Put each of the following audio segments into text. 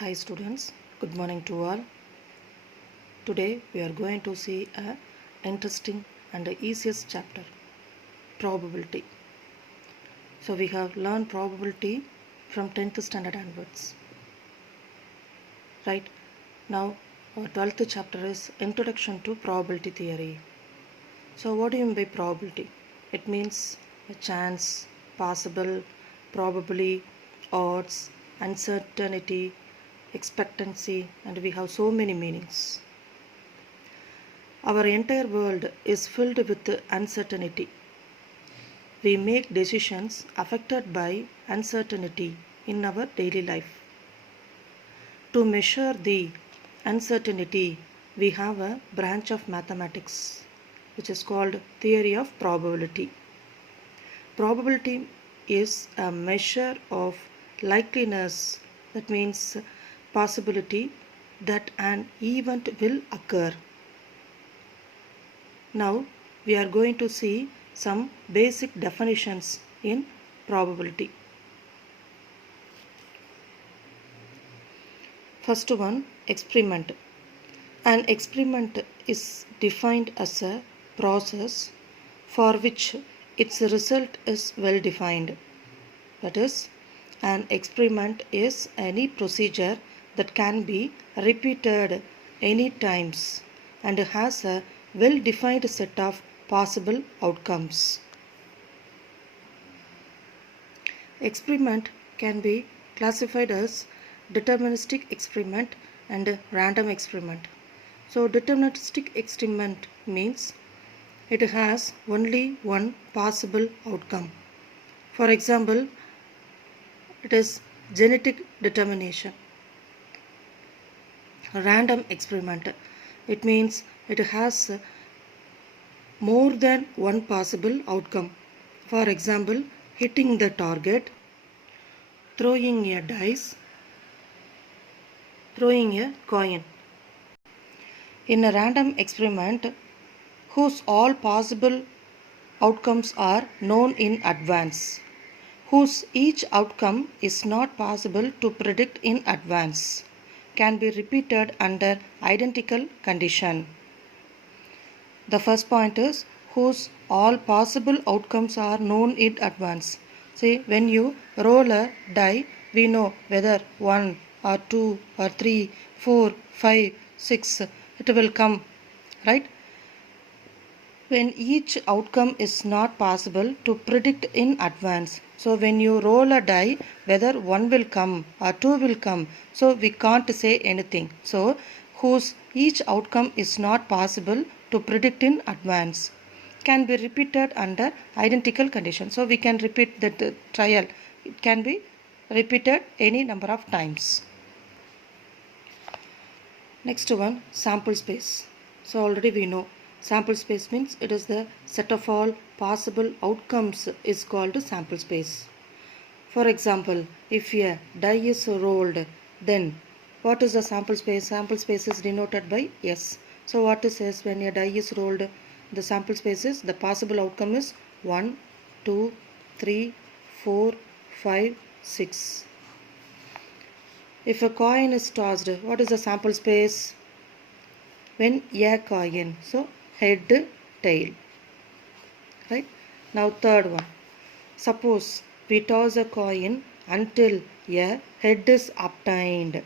Hi students, good morning to all. Today we are going to see a interesting and the easiest chapter, probability. So we have learned probability from 10th standard onwards. Right? Now our 12th chapter is Introduction to Probability Theory. So what do you mean by probability? It means a chance, possible, probably, odds, uncertainty, expectancy, and we have so many meanings. Our entire world is filled with uncertainty. We make decisions affected by uncertainty in our daily life. To measure the uncertainty, we have a branch of mathematics which is called theory of probability. Probability is a measure of likeliness, that means possibility that an event will occur. Now we are going to see some basic definitions in probability. First one, experiment. An experiment is defined as a process for which its result is well defined. That is, an experiment is any procedure that can be repeated any times and has a well-defined set of possible outcomes. Experiment can be classified as deterministic experiment and random experiment. So deterministic experiment means it has only one possible outcome. For example, it is genetic determination. Random experiment, it means it has more than one possible outcome. For example, hitting the target, throwing a dice, throwing a coin. In a random experiment, whose all possible outcomes are known in advance, whose each outcome is not possible to predict in advance, can be repeated under identical condition. The first point is whose all possible outcomes are known in advance. See, when you roll a die, we know whether 1 or 2 or 3, 4, 5, 6, it will come, right? When each outcome is not possible to predict in advance. So when you roll a die, whether 1 will come or 2 will come, so we can't say anything. So whose each outcome is not possible to predict in advance can be repeated under identical conditions. So we can repeat the trial. It can be repeated any number of times. Next one, sample space. So already we know sample space means it is the set of all possible outcomes is called sample space. For example, if a die is rolled, then what is the sample space? Sample space is denoted by S. So what is S when a die is rolled? The sample space is, the possible outcome is 1, 2, 3, 4, 5, 6. If a coin is tossed, what is the sample space? When a coin, so head, tail, right? Now third one, suppose we toss a coin until a head is obtained,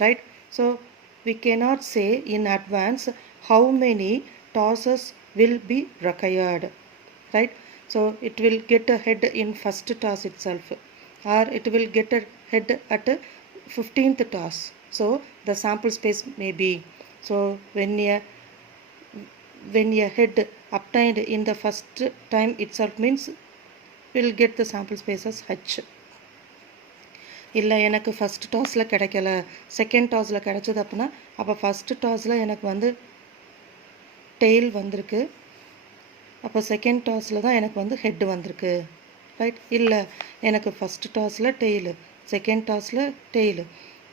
right? So we cannot say in advance how many tosses will be required, right? So it will get a head in first toss itself, or it will get a head at 15th toss. So the sample space may be, so when a head obtained in the first time itself means we'll get the sample space as H. இல்லை எனக்கு first டாஸில் கிடைக்கல, second டாஸில் கிடைச்சது அப்படின்னா அப்போ first டாஸில் எனக்கு வந்து டெய்ல் வந்திருக்கு, அப்போ செகண்ட் டாஸில் தான் எனக்கு வந்து ஹெட் வந்திருக்கு, ரைட்? இல்லை எனக்கு ஃபஸ்ட்டு டாஸில் டெய்லு, செகண்ட் டாஸில் டெய்லு,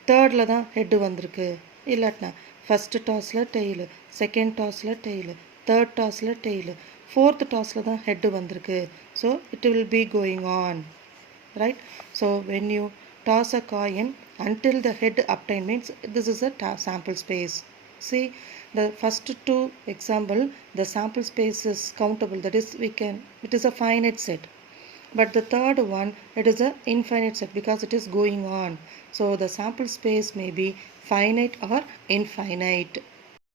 தேர்டில் தான் ஹெட்டு வந்திருக்கு, இல்லாட்டினா ஃபஸ்ட்டு டாஸில் டெய்லு, செகண்ட் டாஸில் டெய்லு, தேர்ட் டாஸில் டெய்லு, ஃபோர்த் டாஸில் தான் ஹெட்டு வந்திருக்கு. So it will be going on, right? So when you toss a coin until the head obtained means this is a sample space. See, the first two example, the sample space is countable, that is it is a finite set. But the third one, it is a infinite set because it is going on. So the sample space may be finite or infinite.